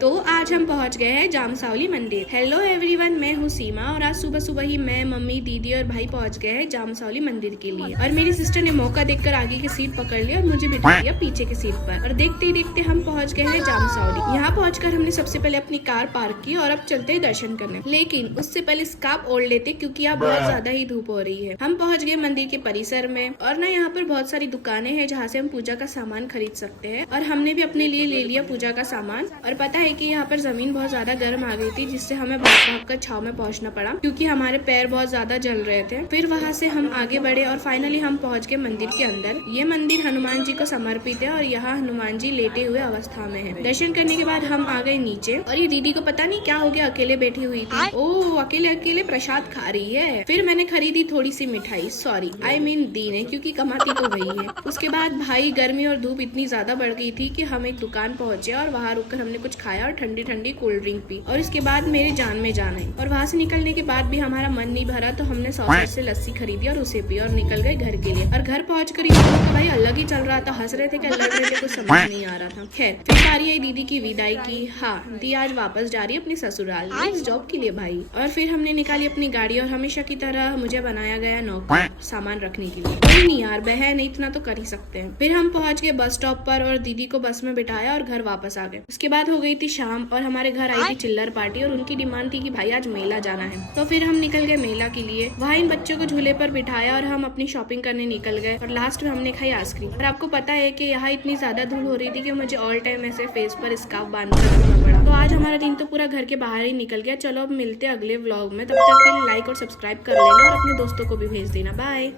तो आज हम पहुंच गए हैं जामसावली मंदिर। हेलो एवरीवन, मैं हूँ सीमा और आज सुबह सुबह ही मैं, मम्मी, दीदी और भाई पहुंच गए हैं जामसावली मंदिर के लिए। और मेरी सिस्टर ने मौका देखकर आगे की सीट पकड़ ली और मुझे बिठा दिया पीछे की सीट पर। और देखते ही देखते हम पहुंच गए हैं जामसावली। यहाँ पहुंचकर हमने सबसे पहले अपनी कार पार्क की और अब चलते हैं दर्शन करने। लेकिन उससे पहले स्कार्फ ओढ़ लेते क्योंकि यहाँ बहुत ज्यादा ही धूप हो रही है। हम पहुँच गए मंदिर के परिसर में और ना यहाँ पर बहुत सारी दुकानें हैं जहाँ से हम पूजा का सामान खरीद सकते हैं। और हमने भी अपने लिए ले लिया पूजा का सामान। और पता है कि यहाँ पर जमीन बहुत ज्यादा गर्म आ गई थी जिससे हमें भाग कर छाव में पहुंचना पड़ा क्योंकि हमारे पैर बहुत ज्यादा जल रहे थे। फिर वहां से हम आगे बढ़े और फाइनली हम पहुंच गए मंदिर के अंदर। ये मंदिर हनुमान जी को समर्पित है और यहाँ हनुमान जी लेटे हुए अवस्था में है। दर्शन करने के बाद हम आ गए नीचे और ये दीदी को पता नहीं क्या हो गया, अकेले बैठी हुई थी। ओह, अकेले अकेले प्रसाद खा रही है। फिर मैंने खरीदी थोड़ी सी मिठाई, सॉरी आई मीन दी ने, क्योंकि कमाती तो वही है। उसके बाद भाई गर्मी और धूप इतनी ज्यादा बढ़ गई थी कि हम एक दुकान पहुंचे और वहाँ रुककर हमने कुछ खाया और ठंडी ठंडी कोल्ड ड्रिंक पी। और इसके बाद मेरी जान में जान आई। और वहाँ से निकलने के बाद भी हमारा मन नहीं भरा तो हमने 100 से लस्सी खरीदी और उसे पी और निकल गए घर के लिए। और घर पहुंचकर इन लोगों का भाई अलग ही चल रहा था, हंस रहे थे कि लड़ रहे थे, कुछ समझ नहीं आ रहा था। खैर फिर बारी आई दीदी की विदाई की। हाँ, दी आज वापस जा रही है अपनी ससुराल इस जॉब के लिए भाई। और फिर हमने निकाली अपनी गाड़ी और हमेशा की तरह मुझे बनाया गया नौकर सामान रखने के लिए। कोई नहीं यार, बहन इतना तो कर ही सकते हैं। फिर हम पहुंच गए बस स्टॉप पर और दीदी को बस में बिठाया और घर वापस आ गए। उसके बाद हो गई थी शाम और हमारे घर आई थी चिल्लर पार्टी और उनकी डिमांड थी कि भाई आज मेला जाना है। तो फिर हम निकल गए मेला के लिए। वहाँ इन बच्चों को झूले पर बिठाया और हम अपनी शॉपिंग करने निकल गए। और लास्ट में हमने खाई आइसक्रीम। और आपको पता है कि यहाँ इतनी ज्यादा धूल हो रही थी कि मुझे ऑल टाइम ऐसे फेस पर स्कार्फ बांध कर रखना पड़ा। तो आज हमारा दिन तो पूरा घर के बाहर ही निकल गया। चलो अब मिलते हैं अगले व्लॉग में, तब तक के लिए लाइक और सब्सक्राइब कर लेना और अपने दोस्तों को भी भेज देना। बाय।